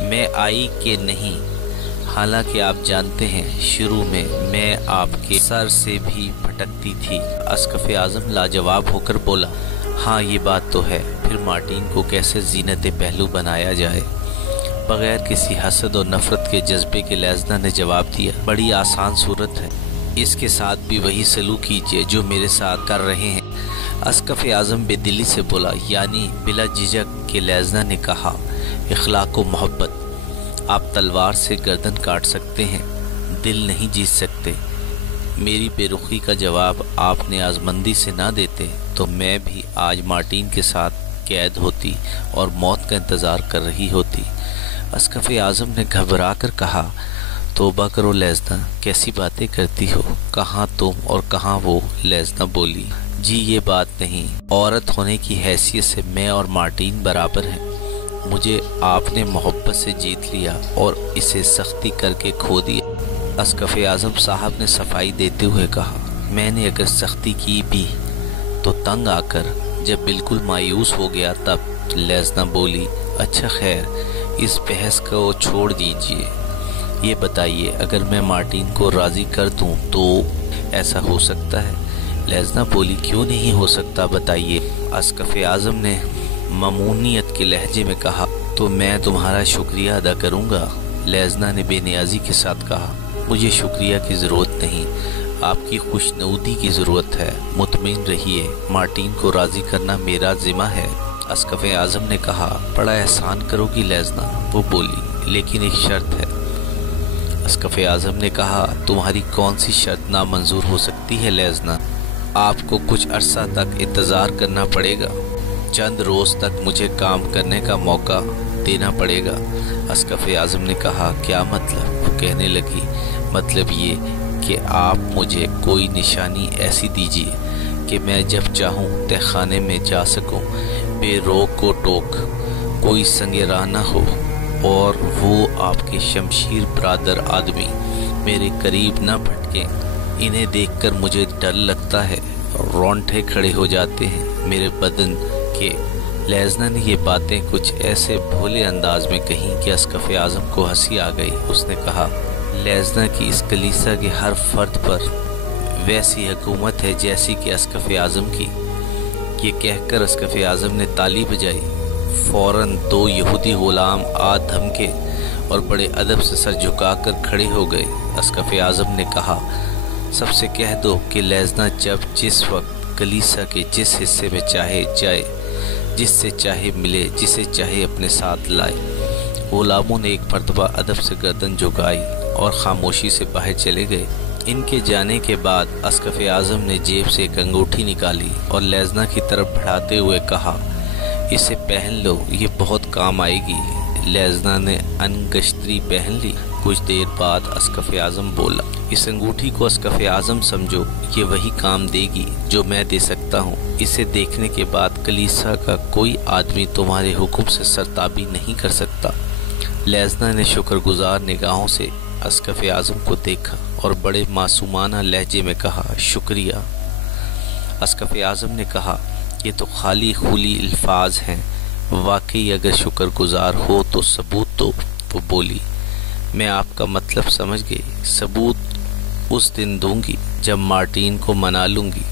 میں آئی کہ نہیں، حالانکہ آپ جانتے ہیں شروع میں آپ کے سر سے بھی پھٹکتی تھی۔ اسقف اعظم لاجواب ہو کر بولا، ہاں یہ بات تو ہے، پھر مارٹین کو کیسے زینت پہلو بنایا جائے؟ بغیر کسی حسد اور نفرت کے جذبے کے لیزنہ نے جواب دیا، بڑی آسان صورت ہے، اس کے ساتھ بھی وہی سلوک کیجیے جو میرے ساتھ کر رہے ہیں۔ اسقف اعظم بے دلی سے بولا، یعنی بلا جھجک کے لیزنہ نے کہا، اخلاق و محبت، آپ تلوار سے گردن کاٹ سکتے ہیں، دل نہیں جیت سکتے۔ میری بے رخی کا جواب آپ نے آزمندی سے نہ دیتے تو میں بھی آج مارٹین کے ساتھ قید ہوتی اور موت کا انتظار کر رہی ہوتی۔ اسقف اعظم نے گھبرا کر کہا، توبہ کرو لیزنہ، کیسی باتیں کرتی ہو، کہاں تم اور کہاں وہ؟ لیزنہ بولی، جی یہ بات نہیں، عورت ہونے کی حیثیت سے میں اور مارٹین برابر ہیں، مجھے آپ نے محبت سے جیت لیا اور اسے سختی کر کے کھو دیا۔ اسقف اعظم صاحب نے صفائی دیتے ہوئے کہا، میں نے اگر سختی کی بھی تو تنگ آ کر، جب بالکل مایوس ہو گیا تب۔ لیزنہ بولی، اچھا خیر، اس بحث کو چھوڑ دیجئے، یہ بتائیے اگر میں مارٹین کو راضی کر دوں تو ایسا ہو سکتا ہے؟ لیزنہ بولی، کیوں نہیں ہو سکتا، بتائیے۔ اسقف اعظم نے ممنونیت کے لہجے میں کہا، تو میں تمہارا شکریہ ادا کروں گا۔ لیزنہ نے بے نیازی کے ساتھ کہا، مجھے شکریہ کی ضرورت نہیں، آپ کی خوشنودی کی ضرورت ہے، مطمئن رہیے، مارٹین کو راضی کرنا میرا ذمہ ہے۔ اسقف اعظم نے کہا، بڑا احسان کرو گی لیزنہ؟ وہ بولی، لیکن ایک شرط ہے۔ اسقف اعظم نے کہا، تمہاری کون سی شرط نامنظور ہو سکتی ہے لیزنہ؟ آپ کو کچھ عرصہ تک انتظار کرنا پڑے گا، چند روز تک مجھے کام کرنے کا موقع دینا پڑے گا۔ اسقف اعظم نے کہا، کیا مطلب؟ وہ کہنے لگی، مطلب یہ کہ آپ مجھے کوئی نشانی ایسی دیجیے کہ میں جب چاہوں تہ خانے میں جا سکوں، بے روک و ٹوک، کوئی سنگ راہ نہ ہو، اور وہ آپ کے شمشیر برادر آدمی میرے قریب نہ بھٹکیں۔ انہیں دیکھ کر مجھے ڈر لگتا ہے، رونٹے کھڑے ہو جاتے ہیں میرے بدن کے۔ لیزنہ نے یہ باتیں کچھ ایسے بھولے انداز میں کہیں کہ اسقف اعظم کو ہنسی آ گئی۔ اس نے کہا، لیزنہ کی اس کلیسا کے ہر فرد پر ویسی حکومت ہے جیسی کہ اسقف اعظم کی۔ یہ کہہ کر اسقف اعظم نے تالی بجائی۔ فوراً 2 یہودی غلام آ دھمکے اور بڑے ادب سے سر جھکا کر کھڑے ہو گئے۔ اسقف اعظم نے کہا، سب سے کہہ دو کہ لیزنہ جب جس وقت کلیسا کے جس حصے میں چاہے جائے، جس سے چاہے ملے، جسے چاہے اپنے ساتھ لائے۔ غلاموں نے ایک مرتبہ ادب سے گردن جھکائی اور خاموشی سے باہر چلے گئے۔ ان کے جانے کے بعد اسقف اعظم نے جیب سے ایک انگوٹھی نکالی اور لیزنہ کی طرف بڑھاتے ہوئے کہا، اسے پہن لو، یہ بہت کام آئے گی۔ لیزنہ نے انگشتری پہن لی۔ کچھ دیر بعد اسقف اعظم بولا، اس انگوٹھی کو اسقف اعظم سمجھو، یہ وہی کام دے گی جو میں دے سکتا ہوں۔ اسے دیکھنے کے بعد کلیسا کا کوئی آدمی تمہارے حکم سے سرتابی نہیں کر سکتا۔ لیزنہ نے شکر گزار نگاہوں سے اسقف اعظم کو دیکھا اور بڑے معصومانہ لہجے میں کہا، شکریہ۔ اسقف اعظم نے کہا، یہ تو خالی خولی الفاظ ہیں، واقعی اگر شکر گزار ہو تو ثبوت دو۔ وہ بولی، میں آپ کا مطلب سمجھ گئی، ثبوت اس دن دوں گی جب مارٹین کو منا لوں گی۔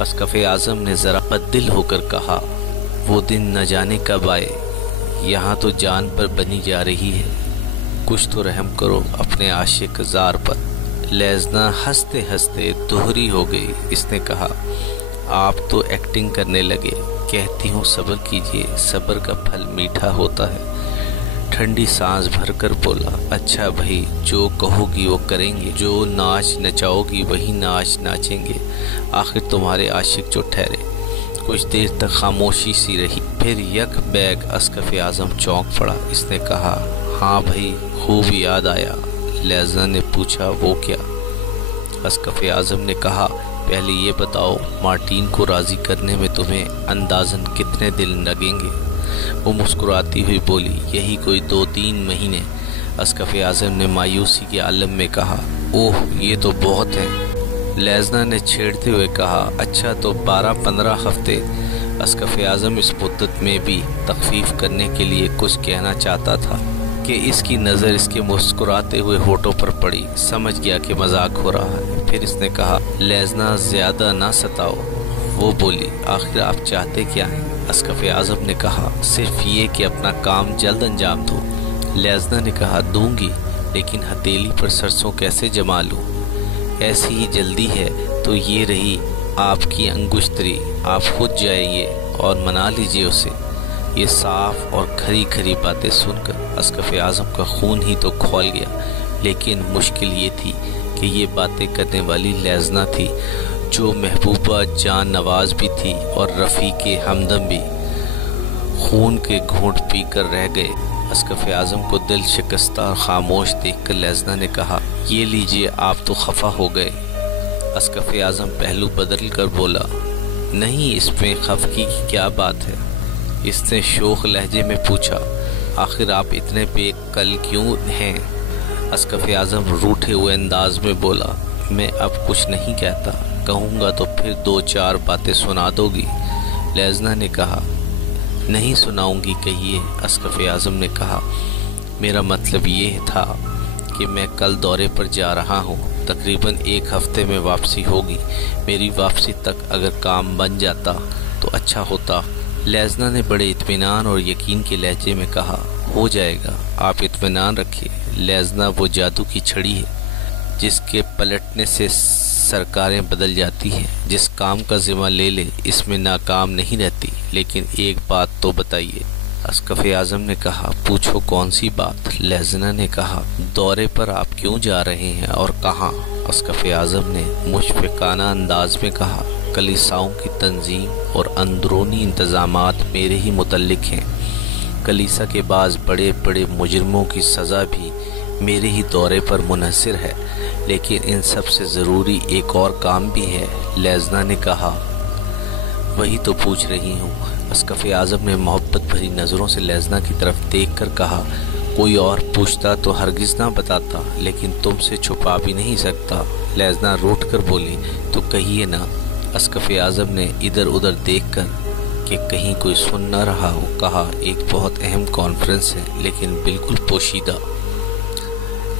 اسقف اعظم نے ذرا بددل ہو کر کہا، وہ دن نہ جانے کب آئے، یہاں تو جان پر بنی جا رہی ہے، کچھ تو رحم کرو اپنے عاشق زار پر۔ لیزنہ ہنستے ہنستے دوہری ہو گئی۔ اس نے کہا، آپ تو ایکٹنگ کرنے لگے، کہتی ہوں صبر کیجئے، صبر کا پھل میٹھا ہوتا ہے۔ ٹھنڈی سانس بھر کر بولا، اچھا بھائی، جو کہو گی وہ کریں گے، جو ناچ نچاؤ گی وہی ناچ ناچیں گے، آخر تمہارے عاشق جو ٹھہرے۔ کچھ دیر تک خاموشی سی رہی، پھر یک بیگ اسقف اعظم چونک پڑا۔ اس نے کہا، ہاں بھائی، خوب یاد آیا۔ لیزنہ نے پوچھا، وہ کیا؟ اسقف اعظم نے کہا، پہلے یہ بتاؤ، مارٹین کو راضی کرنے میں تمہیں اندازاً کتنے دن لگیں گے؟ وہ مسکراتی ہوئی بولی، یہی کوئی 2-3 مہینے۔ اسقف اعظم نے مایوسی کے عالم میں کہا، اوہ یہ تو بہت ہے۔ لیزنہ نے چھیڑتے ہوئے کہا، اچھا تو 12-15 ہفتے۔ اسقف اعظم اس مدت میں بھی تخفیف کرنے کے لیے کچھ کہنا چاہتا تھا، کہ اس کی نظر اس کے مسکراتے ہوئے ہونٹوں پر پڑی۔ سمجھ گیا کہ مذاق ہو رہا ہے۔ پھر اس نے کہا، لیزنا زیادہ نہ ستاؤ۔ وہ بولی، آخر آپ چاہتے کیا ہیں؟ اسقف اعظم نے کہا، صرف یہ کہ اپنا کام جلد انجام دو۔ لیزنا نے کہا، دوں گی، لیکن ہتھیلی پر سرسوں کیسے جما لوں؟ ایسی ہی جلدی ہے تو یہ رہی آپ کی انگشتری، آپ خود جائیے اور منا لیجیے اسے۔ یہ صاف اور کھری کھری باتیں سن کر اسقف اعظم کا خون ہی تو کھول گیا، لیکن مشکل یہ تھی کہ یہ باتیں کرنے والی لیزنا تھی، جو محبوبہ جان نواز بھی تھی اور رفیق ہمدم بھی۔ خون کے گھونٹ پی کر رہ گئے۔ اسقف اعظم کو دل شکستہ اور خاموش دیکھ کر لیزنا نے کہا، یہ لیجئے، آپ تو خفا ہو گئے۔ اسقف اعظم پہلو بدل کر بولا، نہیں، اس میں خفگی کی کیا بات ہے؟ اس نے شوخ لہجے میں پوچھا، آخر آپ اتنے بے کل کیوں ہیں؟ اسقف اعظم روٹھے ہوئے انداز میں بولا، میں اب کچھ نہیں کہتا، کہوں گا تو پھر 2-4 باتیں سنا دو گی۔ لیزنا نے کہا، نہیں سناؤں گی، کہیے۔ اسقف اعظم نے کہا، میرا مطلب یہ تھا کہ میں کل دورے پر جا رہا ہوں، تقریباً 1 ہفتے میں واپسی ہوگی۔ میری واپسی تک اگر کام بن جاتا تو اچھا ہوتا۔ لیزنا نے بڑے اطمینان اور یقین کے لہجے میں کہا، ہو جائے گا، آپ اطمینان رکھیے۔ لیزنا وہ جادو کی چھڑی ہے جس کے پلٹنے سے سرکاریں بدل جاتی ہیں۔ جس کام کا ذمہ لے لے اس میں ناکام نہیں رہتی۔ لیکن ایک بات تو بتائیے۔ اسقف اعظم نے کہا، پوچھو، کون سی بات؟ لیزنا نے کہا، دورے پر آپ کیوں جا رہے ہیں اور کہاں؟ اسقف اعظم نے مشفقانہ انداز میں کہا، کلیساؤں کی تنظیم اور اندرونی انتظامات میرے ہی متعلق ہیں۔ کلیسا کے بعض بڑے بڑے مجرموں کی سزا بھی میرے ہی دورے پر منحصر ہے، لیکن ان سب سے ضروری ایک اور کام بھی ہے۔ لیزنا نے کہا، وہی تو پوچھ رہی ہوں۔ اسقف اعظم نے محبت بھری نظروں سے لیزنا کی طرف دیکھ کر کہا، کوئی اور پوچھتا تو ہرگز نہ بتاتا، لیکن تم سے چھپا بھی نہیں سکتا۔ لیزنا روٹ کر بولی، تو کہیے نا۔ اسقف اعظم نے ادھر ادھر دیکھ کر کہ کہیں کوئی سن نہ رہا ہو کہا، ایک بہت اہم کانفرنس ہے، لیکن بالکل پوشیدہ۔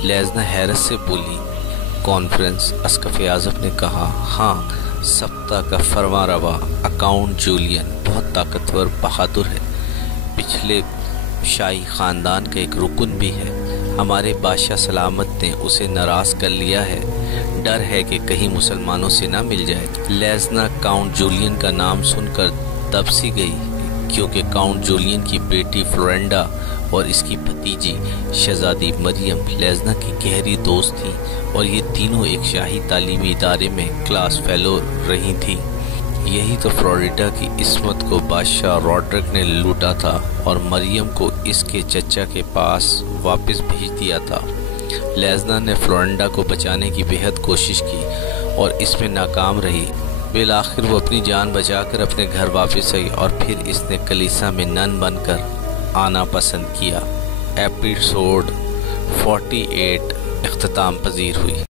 لیزنا حیرت سے بولی، کانفرنس؟ اسقف اعظم نے کہا، ہاں، سبتا کا فرما روا اکاؤنٹ جولین بہت طاقتور بہادر ہے، پچھلے شاہی خاندان کا ایک رکن بھی ہے۔ ہمارے بادشاہ سلامت نے اسے ناراض کر لیا ہے، ڈر ہے کہ کہیں مسلمانوں سے نہ مل جائے۔ لیزنا کاؤنٹ جولین کا نام سن کر دب سی گئی، کیونکہ کاؤنٹ جولین کی بیٹی فلورینڈا اور اس کی بھتیجی شہزادی مریم لیزنا کی گہری دوست تھیں، اور یہ تینوں ایک شاہی تعلیمی ادارے میں کلاس فیلو رہی تھیں۔ یہی تو فلوریڈا کی عصمت کو بادشاہ روڈرک نے لوٹا تھا اور مریم کو اس کے چچا کے پاس واپس بھیج دیا تھا۔ لیزنا نے فلورینڈا کو بچانے کی بہت کوشش کی اور اس میں ناکام رہی۔ بالآخر وہ اپنی جان بچا کر اپنے گھر واپس آئی، اور پھر اس نے کلیسا میں نن بن کر آنا پسند کیا۔ ایپیسوڈ 48 اختتام پذیر ہوئی۔